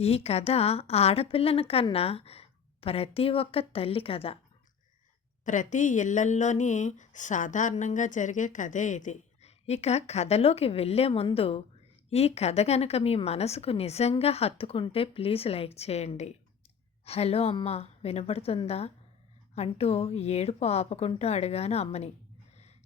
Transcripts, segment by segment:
ఈ కథ ఆడపిల్లను కన్నా ప్రతి ఒక్క తల్లి కథ. ప్రతి ఇళ్లల్లోని సాధారణంగా జరిగే కథే ఇది. ఇక కథలోకి వెళ్ళే ముందు ఈ కథ గనక మీ మనసుకు నిజంగా హత్తుకుంటే ప్లీజ్ లైక్ చేయండి. హలో అమ్మా, వినపడుతుందా అంటూ ఏడుపు ఆపుకుంటూ అడిగాను అమ్మని.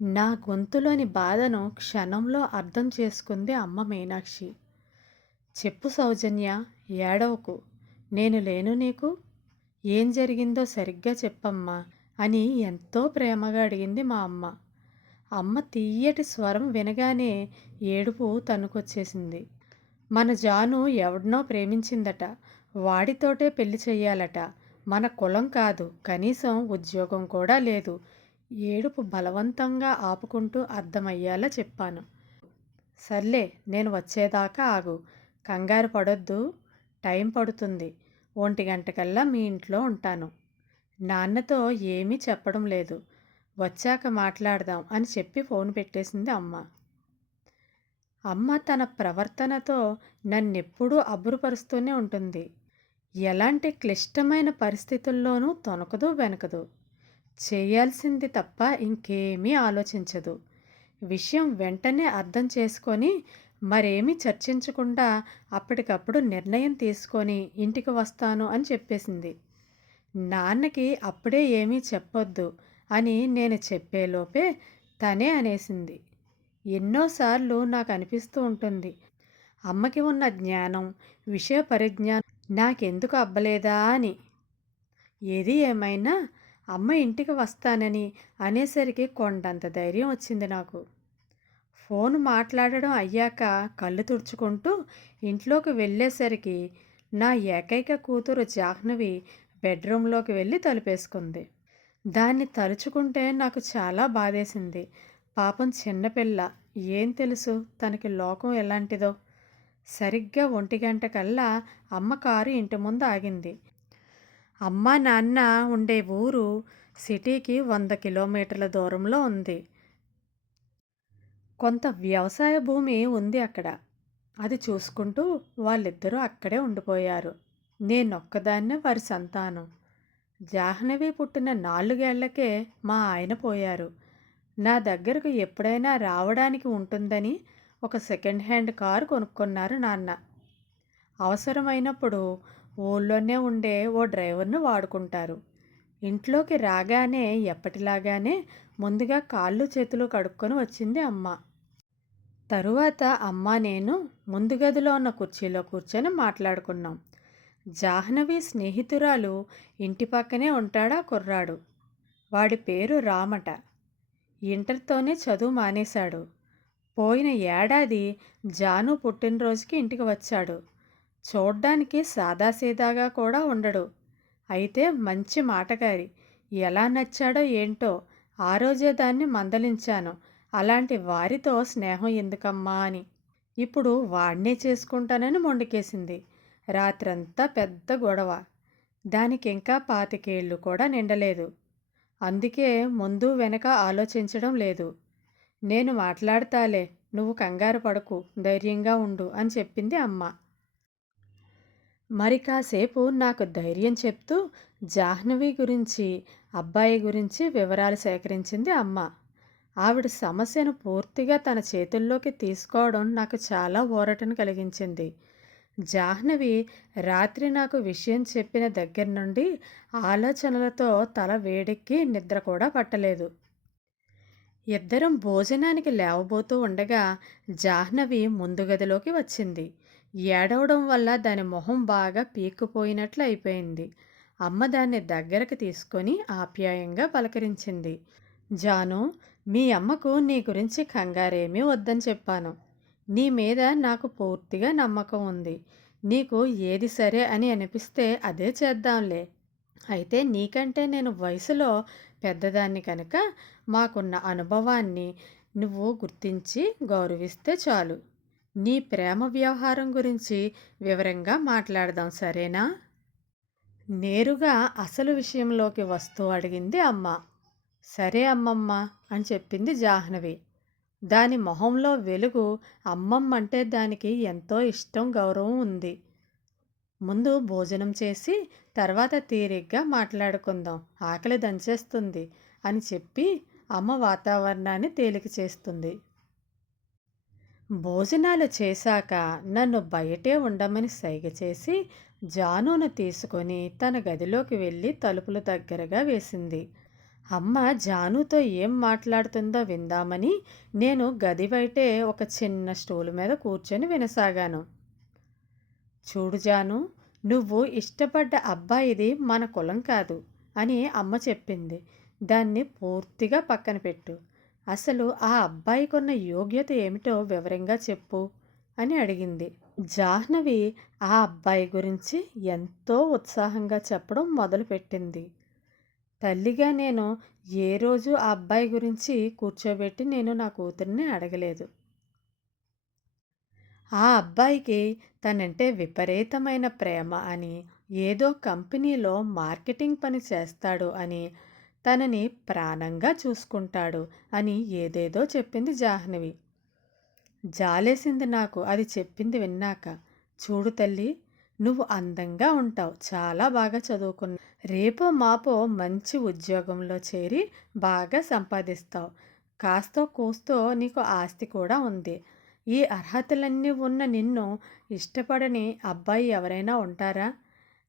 నా గొంతులోని బాధను క్షణంలో అర్థం చేసుకుంది అమ్మ మీనాక్షి. చెప్పు సౌజన్య, ఏడవకు. నేను లేను నీకు? ఏం జరిగిందో సరిగ్గా చెప్పమ్మా అని ఎంతో ప్రేమగా అడిగింది మా అమ్మ. అమ్మ తీయటి స్వరం వినగానే ఏడుపు తన్నుకొచ్చేసింది. మన జాను ఎవడినో ప్రేమించిందట. వాడితోటే పెళ్లి చెయ్యాలట. మన కులం కాదు, కనీసం ఉద్యోగం కూడా లేదు. ఏడుపు బలవంతంగా ఆపుకుంటూ అర్థమయ్యేలా చెప్పాను. సర్లే, నేను వచ్చేదాకా ఆగు. కంగారు పడొద్దు. టైం పడుతుంది. 1 గంటకల్లా మీ ఇంట్లో ఉంటాను. నాన్నతో ఏమీ చెప్పడం లేదు. వచ్చాక మాట్లాడదాం అని చెప్పి ఫోన్ పెట్టేసింది అమ్మ. అమ్మ తన ప్రవర్తనతో నన్నెప్పుడూ అబ్బురపరుస్తూనే ఉంటుంది. ఎలాంటి క్లిష్టమైన పరిస్థితుల్లోనూ తొణకదు వెనకదు. చేయాల్సింది తప్ప ఇంకేమీ ఆలోచించదు. విషయం వెంటనే అర్థం చేసుకొని మరేమీ చర్చించకుండా అప్పటికప్పుడు నిర్ణయం తీసుకొని ఇంటికి వస్తాను అని చెప్పేసింది. నాన్నకి అప్పుడే ఏమీ చెప్పొద్దు అని నేను చెప్పేలోపే తనే అనేసింది. ఎన్నోసార్లు నాకు అనిపిస్తూ ఉంటుంది, అమ్మకి ఉన్న జ్ఞానం, విషయ పరిజ్ఞానం నాకెందుకు అబ్బలేదా అని. ఏది ఏమైనా అమ్మ ఇంటికి వస్తానని అనేసరికి కొండంత ధైర్యం వచ్చింది నాకు. ఫోన్ మాట్లాడడం అయ్యాక కళ్ళు తుడుచుకుంటూ ఇంట్లోకి వెళ్ళేసరికి నా ఏకైక కూతురు జాహ్నవి బెడ్రూంలోకి వెళ్ళి తలుపేసుకుంది. దాన్ని తలుచుకుంటే నాకు చాలా బాధేసింది. పాపం చిన్నపిల్ల, ఏం తెలుసు తనకి లోకం ఎలాంటిదో. సరిగ్గా 1 గంటకల్లా అమ్మ కారు ఇంటి ముందు ఆగింది. అమ్మ నాన్న ఉండే ఊరు సిటీకి 100 కిలోమీటర్ల దూరంలో ఉంది. కొంత వ్యవసాయ భూమి ఉంది అక్కడ. అది చూసుకుంటూ వాళ్ళిద్దరూ అక్కడే ఉండిపోయారు. నేనొక్కదాన్నే వారి సంతానం. జాహ్నవి పుట్టిన 4 ఏళ్లకే మా ఆయన పోయారు. నా దగ్గరకు ఎప్పుడైనా రావడానికి ఉంటుందని ఒక సెకండ్ హ్యాండ్ కారు కొనుక్కున్నారు నాన్న. అవసరమైనప్పుడు ఊళ్ళోనే ఉండే ఓ డ్రైవర్ను వాడుకుంటారు. ఇంట్లోకి రాగానే ఎప్పటిలాగానే ముందుగా కాళ్ళు చేతులు కడుక్కొని వచ్చింది అమ్మ. తరువాత అమ్మ నేను ముందు గదిలో ఉన్న కుర్చీలో కూర్చొని మాట్లాడుకున్నాం. జాహ్నవి స్నేహితురాలు ఇంటి పక్కనే ఉంటాడా కుర్రాడు. వాడి పేరు రామట. ఇంటర్తోనే చదువు మానేశాడు. పోయిన ఏడాది జాను పుట్టినరోజుకి ఇంటికి వచ్చాడు. చూడ్డానికి సాదాసీదాగా కూడా ఉండడు. అయితే మంచి మాటగారి. ఎలా నచ్చాడో ఏంటో, ఆ రోజే దాన్ని మందలించాను. అలాంటి వారితో స్నేహం ఎందుకమ్మా అని. ఇప్పుడు వాడినే చేసుకుంటానని మొండికేసింది. రాత్రంతా పెద్ద గొడవ. దానికింకా 25 ఏళ్ళు కూడా నిండలేదు. అందుకే ముందు వెనక ఆలోచించడం లేదు. నేను మాట్లాడతాలే, నువ్వు కంగారు పడకు, ధైర్యంగా ఉండు అని చెప్పింది అమ్మ. మరి కాసేపు నాకు ధైర్యం చెప్తూ జాహ్నవి గురించి, అబ్బాయి గురించి వివరాలు సేకరించింది అమ్మ. ఆవిడ సమస్యను పూర్తిగా తన చేతుల్లోకి తీసుకోవడం నాకు చాలా ఊరటను కలిగించింది. జాహ్నవి రాత్రి నాకు విషయం చెప్పిన దగ్గర నుండి ఆలోచనలతో తల వేడెక్కి నిద్ర కూడా పట్టలేదు. ఇద్దరం భోజనానికి లేవబోతూ ఉండగా జాహ్నవి ముందు గదిలోకి వచ్చింది. ఏడవడం వల్ల దాని మొహం బాగా పీక్కుపోయినట్లు అయిపోయింది. అమ్మ దాన్ని దగ్గరకు తీసుకొని ఆప్యాయంగా పలకరించింది. జాను, మీ అమ్మకు నీ గురించి కంగారేమీ వద్దని చెప్పాను. నీ మీద నాకు పూర్తిగా నమ్మకం ఉంది. నీకు ఏది సరే అని అనిపిస్తే అదే చేద్దాంలే. అయితే నీకంటే నేను వయసులో పెద్దదాన్ని కనుక మాకున్న అనుభవాన్ని నువ్వు గుర్తించి గౌరవిస్తే చాలు. నీ ప్రేమ వ్యవహారం గురించి వివరంగా మాట్లాడదాం, సరేనా? నేరుగా అసలు విషయంలోకి వస్తూ అడిగింది అమ్మ. సరే అమ్మమ్మ అని చెప్పింది జాహ్నవి. దాని మొహంలో వెలుగు. అమ్మమ్మంటే దానికి ఎంతో ఇష్టం, గౌరవం ఉంది. ముందు భోజనం చేసి తర్వాత తీరిగ్గా మాట్లాడుకుందాం. ఆకలి దంచేస్తుంది అని చెప్పి అమ్మ వాతావరణాన్ని తేలిక చేస్తుంది. భోజనాలు చేశాక నన్ను బయటే ఉండమని సైగ చేసి జానును తీసుకొని తన గదిలోకి వెళ్ళి తలుపులు దగ్గరగా వేసింది. అమ్మ జానుతో ఏం మాట్లాడుతుందో విందామని నేను గది బయటే ఒక చిన్న స్టూలు మీద కూర్చొని వినసాగాను. చూడు జాను, నువ్వు ఇష్టపడ్డ అబ్బాయిది మన కులం కాదు అని అమ్మ చెప్పింది. దాన్ని పూర్తిగా పక్కన పెట్టు. అసలు ఆ అబ్బాయికున్న యోగ్యత ఏమిటో వివరంగా చెప్పు అని అడిగింది. జాహ్నవి ఆ అబ్బాయి గురించి ఎంతో ఉత్సాహంగా చెప్పడం మొదలుపెట్టింది. తల్లిగా నేను ఏ రోజు ఆ అబ్బాయి గురించి కూర్చోబెట్టి నేను నా కూతుర్ని అడగలేదు. ఆ అబ్బాయికి తనంటే విపరీతమైన ప్రేమ అని, ఏదో కంపెనీలో మార్కెటింగ్ పని చేస్తాడు అని, తనని ప్రాణంగా చూసుకుంటాడు అని ఏదేదో చెప్పింది జాహ్నవి. జాలేసింది నాకు అది చెప్పింది విన్నాక. చూడు తల్లి, నువ్వు అందంగా ఉంటావు, చాలా బాగా చదువుకున్నావు, రేపో మాపో మంచి ఉద్యోగంలో చేరి బాగా సంపాదిస్తావు, కాస్తో కూస్తో నీకు ఆస్తి కూడా ఉంది. ఈ అర్హతలన్నీ ఉన్న నిన్ను ఇష్టపడని అబ్బాయి ఎవరైనా ఉంటారా?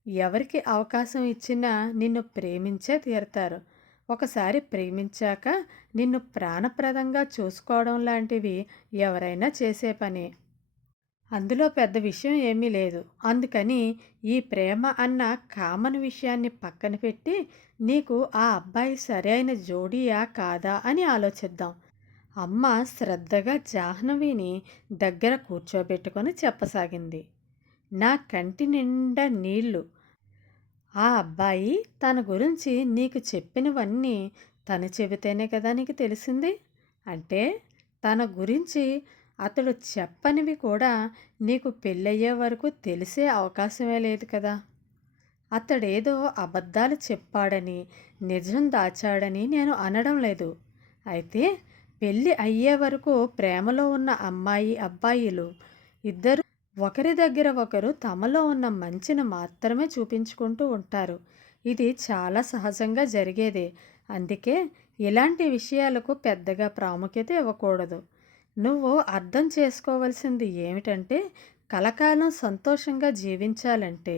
ఎవరికి అవకాశం ఇచ్చినా నిన్ను ప్రేమించే తీరతారు. ఒకసారి ప్రేమించాక నిన్ను ప్రాణప్రదంగా చూసుకోవడం లాంటివి ఎవరైనా చేసే పనే. అందులో పెద్ద విషయం ఏమీ లేదు. అందుకని ఈ ప్రేమ అన్న కామన్ విషయాన్ని పక్కన పెట్టి నీకు ఆ అబ్బాయి సరైన జోడీయా కాదా అని ఆలోచిద్దాం. అమ్మ శ్రద్ధగా జాహ్నవిని దగ్గర కూర్చోబెట్టుకొని చెప్పసాగింది. నా కంటి నిండా నీళ్లు. ఆ అబ్బాయి తన గురించి నీకు చెప్పినవన్నీ తను చెబితేనే కదా నీకు తెలిసింది. అంటే తన గురించి అతడు చెప్పనివి కూడా నీకు పెళ్ళయ్యే వరకు తెలిసే అవకాశమే లేదు కదా. అతడేదో అబద్ధాలు చెప్పాడని, నిజం దాచాడని నేను అనడం లేదు. అయితే పెళ్ళి అయ్యే వరకు ప్రేమలో ఉన్న అమ్మాయి అబ్బాయిలు ఇద్దరు ఒకరి దగ్గర ఒకరు తమలో ఉన్న మంచిని మాత్రమే చూపించుకుంటూ ఉంటారు. ఇది చాలా సహజంగా జరిగేదే. అందుకే ఇలాంటి విషయాలకు పెద్దగా ప్రాముఖ్యత ఇవ్వకూడదు. నువ్వు అర్థం చేసుకోవలసింది ఏమిటంటే, కలకాలం సంతోషంగా జీవించాలంటే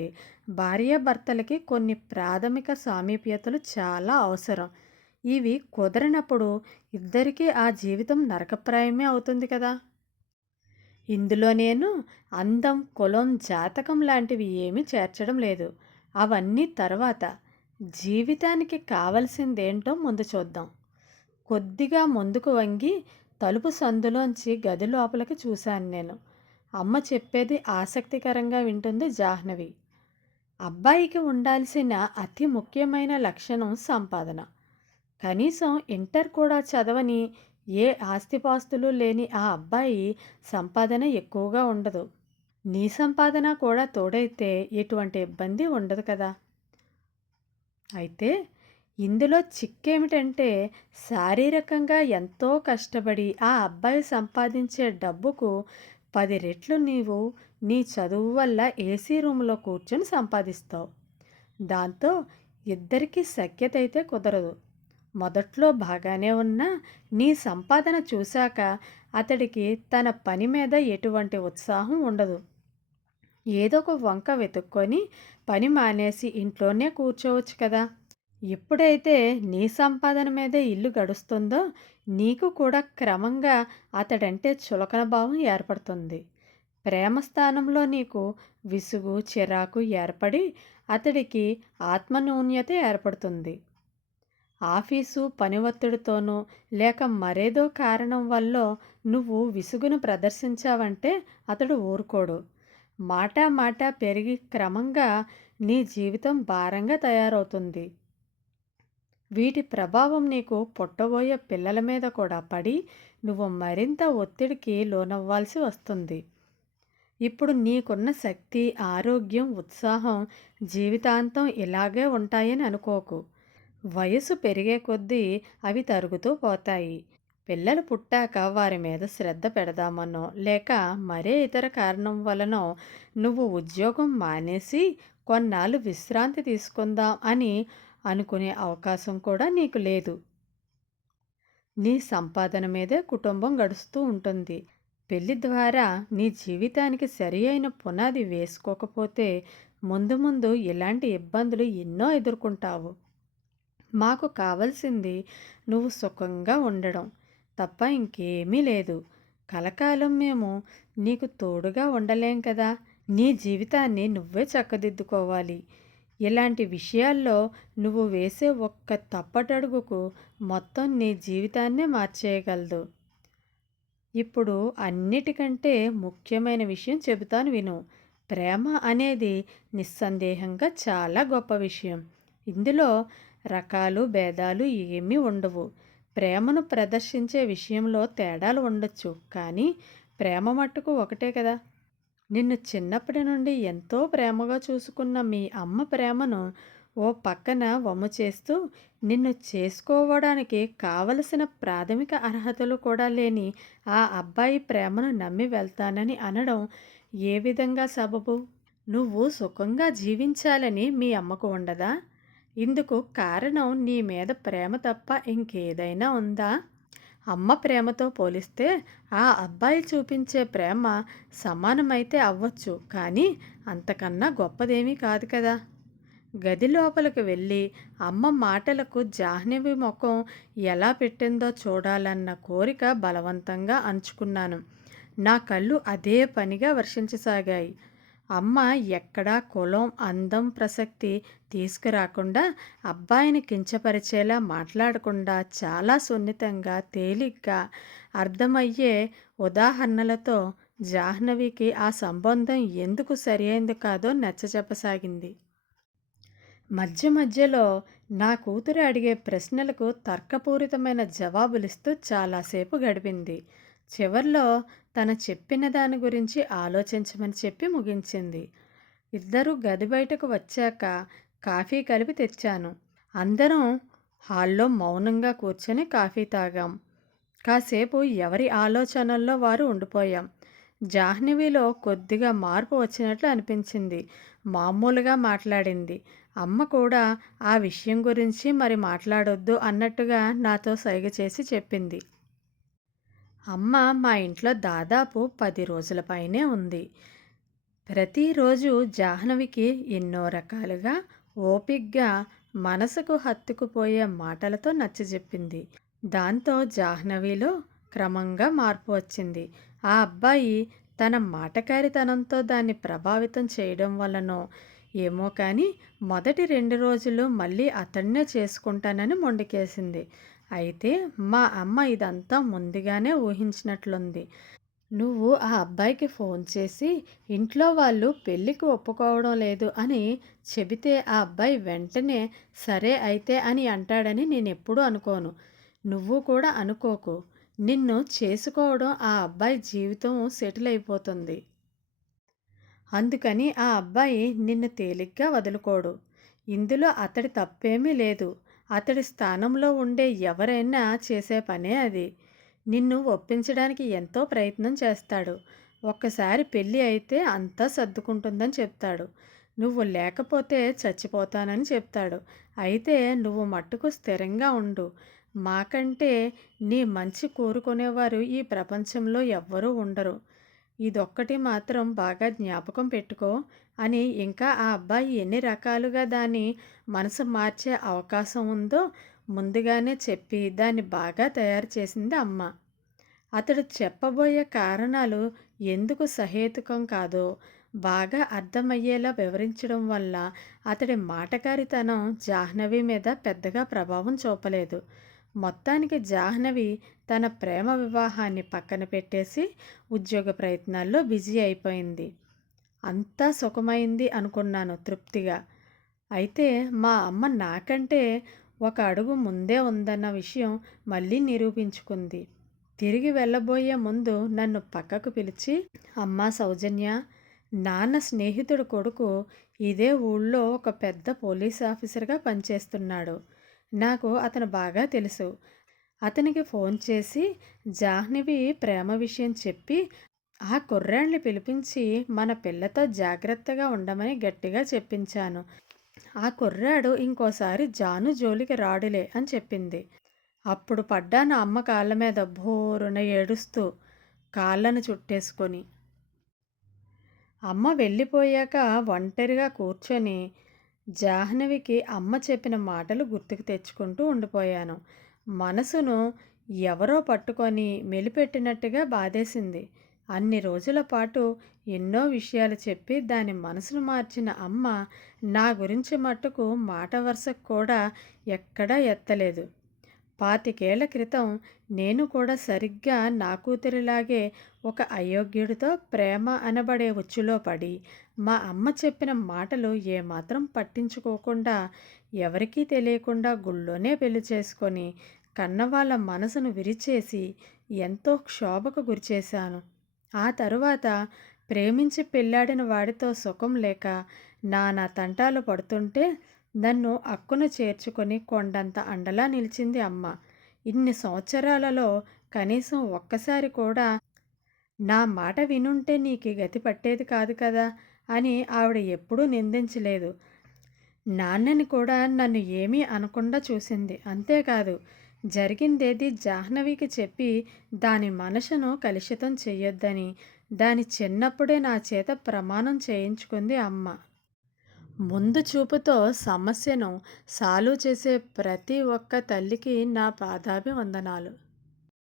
భార్యాభర్తలకి కొన్ని ప్రాథమిక సామీప్యతలు చాలా అవసరం. ఇవి కుదరనప్పుడు ఇద్దరికీ ఆ జీవితం నరకప్రాయమే అవుతుంది కదా. ఇందులో నేను అందం, కులం, జాతకం లాంటివి ఏమీ చేర్చడం లేదు. అవన్నీ తర్వాత. జీవితానికి కావలసిందేంటో ముందు చూద్దాం. కొద్దిగా ముందుకు వంగి తలుపు సందులోంచి గది లోపలికి చూశాను నేను. అమ్మ చెప్పేది ఆసక్తికరంగా వింటుంది జాహ్నవి. అబ్బాయికి ఉండాల్సిన అతి ముఖ్యమైన లక్షణం సంపాదన. కనీసం ఇంటర్ కూడా చదవని, ఏ ఆస్తిపాస్తులు లేని ఆ అబ్బాయి సంపాదన ఎక్కువగా ఉండదు. నీ సంపాదన కూడా తోడైతే ఎటువంటి ఇబ్బంది ఉండదు కదా. అయితే ఇందులో చిక్కేమిటంటే, శారీరకంగా ఎంతో కష్టపడి ఆ అబ్బాయి సంపాదించే డబ్బుకు 10 రెట్లు నీవు నీ చదువు వల్ల ఏసీ రూమ్లో కూర్చొని సంపాదిస్తావు. దాంతో ఇద్దరికీ సఖ్యత అయితే కుదరదు. మొదట్లో బాగానే ఉన్నా నీ సంపాదన చూశాక అతడికి తన పని మీద ఎటువంటి ఉత్సాహం ఉండదు. ఏదో ఒక వంక వెతుక్కొని పని మానేసి ఇంట్లోనే కూర్చోవచ్చు కదా. ఎప్పుడైతే నీ సంపాదన మీదే ఇల్లు గడుస్తుందో నీకు కూడా క్రమంగా అతడంటే చులకన భావం ఏర్పడుతుంది. ప్రేమ స్థానంలో నీకు విసుగు, చిరాకు ఏర్పడి అతడికి ఆత్మన్యూన్యత ఏర్పడుతుంది. ఆఫీసు పని ఒత్తిడితోనో లేక మరేదో కారణం వల్లో నువ్వు విసుగును ప్రదర్శించావంటే అతడు ఊరుకోడు. మాటా మాటా పెరిగి క్రమంగా నీ జీవితం భారంగా తయారవుతుంది. వీటి ప్రభావం నీకు పుట్టబోయే పిల్లల మీద కూడా పడి నువ్వు మరింత ఒత్తిడికి లోనవ్వాల్సి వస్తుంది. ఇప్పుడు నీకున్న శక్తి, ఆరోగ్యం, ఉత్సాహం జీవితాంతం ఇలాగే ఉంటాయని అనుకోకు. వయసు పెరిగే కొద్దీ అవి తరుగుతూ పోతాయి. పిల్లలు పుట్టాక వారి మీద శ్రద్ధ పెడదామనో, లేక మరే ఇతర కారణం వలనో నువ్వు ఉద్యోగం మానేసి కొన్నాళ్ళు విశ్రాంతి తీసుకుందాం అని అనుకునే అవకాశం కూడా నీకు లేదు. నీ సంపాదన మీదే కుటుంబం గడుస్తూ ఉంటుంది. పెళ్లి ద్వారా నీ జీవితానికి సరి అయిన పునాది వేసుకోకపోతే ముందు ముందు ఇలాంటి ఇబ్బందులు ఎన్నో ఎదుర్కొంటావు. మాకు కావలసింది నువ్వు సుఖంగా ఉండడం తప్ప ఇంకేమీ లేదు. కలకాలం మేము నీకు తోడుగా ఉండలేం కదా. నీ జీవితాన్ని నువ్వే చక్కదిద్దుకోవాలి. ఇలాంటి విషయాల్లో నువ్వు వేసే ఒక్క తప్పటడుగుకు మొత్తం నీ జీవితాన్నే మార్చేయగలదు. ఇప్పుడు అన్నిటికంటే ముఖ్యమైన విషయం చెబుతాను విను. ప్రేమ అనేది నిస్సందేహంగా చాలా గొప్ప విషయం. ఇందులో రకాలు భేదాలు ఏమీ ఉండవు. ప్రేమను ప్రదర్శించే విషయంలో తేడాలు ఉండొచ్చు, కానీ ప్రేమ మట్టుకు ఒకటే కదా. నిన్ను చిన్నప్పటి నుండి ఎంతో ప్రేమగా చూసుకున్న మీ అమ్మ ప్రేమను ఓ పక్కన వమ్ము చేస్తూ, నిన్ను చేసుకోవడానికి కావలసిన ప్రాథమిక అర్హతలు కూడా లేని ఆ అబ్బాయి ప్రేమను నమ్మి వెళ్తానని అనడం ఏ విధంగా సబబు? నువ్వు సుఖంగా జీవించాలని మీ అమ్మకు ఉండదా? ఇందుకు కారణం నీ మీద ప్రేమ తప్ప ఇంకేదైనా ఉందా? అమ్మ ప్రేమతో పోలిస్తే ఆ అబ్బాయి చూపించే ప్రేమ సమానమైతే అవ్వచ్చు, కానీ అంతకన్నా గొప్పదేమీ కాదు కదా. గది లోపలికి వెళ్ళి అమ్మ మాటలకు జాహ్నవి ముఖం ఎలా పెట్టిందో చూడాలన్న కోరిక బలవంతంగా అణుచుకున్నాను. నా కళ్ళు అదే పనిగా వర్షించసాగాయి. అమ్మ ఎక్కడా కులం, అందం ప్రసక్తి తీసుకురాకుండా, అబ్బాయిని కించపరిచేలా మాట్లాడకుండా చాలా సున్నితంగా, తేలిగ్గా అర్థమయ్యే ఉదాహరణలతో జాహ్నవికి ఆ సంబంధం ఎందుకు సరియైంది కాదో నచ్చచెప్పసాగింది. మధ్య మధ్యలో నా కూతురు అడిగే ప్రశ్నలకు తర్కపూరితమైన జవాబులిస్తూ చాలాసేపు గడిపింది. చివర్లో తన చెప్పిన దాని గురించి ఆలోచించమని చెప్పి ముగించింది. ఇద్దరూ గది బయటకు వచ్చాక కాఫీ కలిపి తెచ్చాను. అందరం హాల్లో మౌనంగా కూర్చొని కాఫీ తాగాం. కాసేపు ఎవరి ఆలోచనల్లో వారు ఉండిపోయాం. జాహ్నవిలో కొద్దిగా మార్పు వచ్చినట్లు అనిపించింది. మామూలుగా మాట్లాడింది. అమ్మ కూడా ఆ విషయం గురించి మరి మాట్లాడొద్దు అన్నట్టుగా నాతో సైగ చేసి చెప్పింది. అమ్మ మా ఇంట్లో దాదాపు 10 రోజుల పైనే ఉంది. ప్రతిరోజు జాహ్నవికి ఎన్నో రకాలుగా ఓపిగ్గా మనసుకు హత్తుకుపోయే మాటలతో నచ్చజెప్పింది. దాంతో జాహ్నవిలో క్రమంగా మార్పు వచ్చింది. ఆ అబ్బాయి తన మాటకారితనంతో దాన్ని ప్రభావితం చేయడం వల్లనో ఏమో కానీ మొదటి 2 రోజులు మళ్ళీ అతన్నే చేసుకుంటానని మొండికేసింది. అయితే మా అమ్మ ఇదంతా ముందుగానే ఊహించినట్లుంది. నువ్వు ఆ అబ్బాయికి ఫోన్ చేసి ఇంట్లో వాళ్ళు పెళ్ళికి ఒప్పుకోవడం లేదు అని చెబితే ఆ అబ్బాయి వెంటనే సరే అయితే అని అంటాడని నేనెప్పుడూ అనుకోను. నువ్వు కూడా అనుకోకు. నిన్ను చేసుకోవడం ఆ అబ్బాయి జీవితం సెటిల్ అయిపోతుంది. అందుకని ఆ అబ్బాయి నిన్ను తేలిగ్గా వదులుకోడు. ఇందులో అతడి తప్పేమీ లేదు. అతడి స్థానంలో ఉండే ఎవరైనా చేసే పనే అది. నిన్ను ఒప్పించడానికి ఎంతో ప్రయత్నం చేస్తాడు. ఒక్కసారి పెళ్ళి అయితే అంతా సర్దుకుంటుందని చెప్తాడు. నువ్వు లేకపోతే చచ్చిపోతానని చెప్తాడు. అయితే నువ్వు మట్టుకు స్థిరంగా ఉండు. మాకంటే నీ మంచి కోరుకునేవారు ఈ ప్రపంచంలో ఎవ్వరూ ఉండరు. ఇదొక్కటి మాత్రం బాగా జ్ఞాపకం పెట్టుకో అని ఇంకా ఆ అబ్బాయి ఎన్ని రకాలుగా దాని మనసు మార్చే అవకాశం ఉందో ముందుగానే చెప్పి దాన్ని బాగా తయారు చేసింది అమ్మ. అతడు చెప్పబోయే కారణాలు ఎందుకు సహేతుకం కాదో బాగా అర్థమయ్యేలా వివరించడం వల్ల అతడి మాటకారితనం జాహ్నవి మీద పెద్దగా ప్రభావం చూపలేదు. మొత్తానికి జాహ్నవి తన ప్రేమ వివాహాన్ని పక్కన పెట్టేసి ఉద్యోగ ప్రయత్నాల్లో బిజీ అయిపోయింది. అంతా సుఖమైంది అనుకున్నాను తృప్తిగా. అయితే మా అమ్మ నాకంటే ఒక అడుగు ముందే ఉందన్న విషయం మళ్ళీ నిరూపించుకుంది. తిరిగి వెళ్ళబోయే ముందు నన్ను పక్కకు పిలిచి, అమ్మా సౌజన్య, నాన్న స్నేహితుడు కొడుకు ఇదే ఊళ్ళో ఒక పెద్ద పోలీస్ ఆఫీసర్గా పనిచేస్తున్నాడు. నాకు అతను బాగా తెలుసు. అతనికి ఫోన్ చేసి జాహ్నవి ప్రేమ విషయం చెప్పి ఆ కుర్రాడిని పిలిపించి మన పిల్లతో జాగ్రత్తగా ఉండమని గట్టిగా చెప్పించాను. ఆ కుర్రాడు ఇంకోసారి జాను జోలికి రాడులే అని చెప్పింది. అప్పుడు పడ్డాను అమ్మ కాళ్ళ మీద భోరున ఏడుస్తూ, కాళ్ళను చుట్టేసుకొని. అమ్మ వెళ్ళిపోయాక ఒంటరిగా కూర్చొని జాహ్నవికి అమ్మ చెప్పిన మాటలు గుర్తుకు తెచ్చుకుంటూ ఉండిపోయాను. మనసును ఎవరో పట్టుకొని మెలిపెట్టినట్టుగా బాధేసింది. అన్ని రోజుల పాటు ఎన్నో విషయాలు చెప్పి దాని మనసును మార్చిన అమ్మ నా గురించి మట్టుకు మాట వరుసకు కూడా ఎక్కడా ఎత్తలేదు. 25 క్రితం నేను కూడా సరిగ్గా నా కూతురిలాగే ఒక అయోగ్యుడితో ప్రేమ అనబడే ఉచ్చులో పడి, మా అమ్మ చెప్పిన మాటలు ఏమాత్రం పట్టించుకోకుండా, ఎవరికీ తెలియకుండా గుళ్ళోనే పెళ్లి చేసుకొని, కన్నవాళ్ళ మనసును విరిచేసి, ఎంతో క్షోభకు గురిచేశాను. ఆ తరువాత ప్రేమించి పెళ్ళాడిన వాడితో సుఖం లేక నానా తంటాలు పడుతుంటే నన్ను అక్కున చేర్చుకొని కొండంత అండలా నిలిచింది అమ్మ. ఇన్ని సంవత్సరాలలో కనీసం ఒక్కసారి కూడా నా మాట వినుంటే నీకీ గతి పట్టేది కాదు కదా అని ఆవిడ ఎప్పుడూ నిందించలేదు. నాన్నని కూడా నన్ను ఏమీ అనకుండా చూసింది. అంతేకాదు, జరిగిందేది జాహ్నవికి చెప్పి దాని మనసును కలుషితం చెయ్యొద్దని దాని చిన్నప్పుడే నా చేత ప్రమాణం చేయించుకుంది అమ్మ. ముందు చూపుతో సమస్యను సాల్వ్ చేసే ప్రతి ఒక్క తల్లికి నా పాదాభివందనాలు.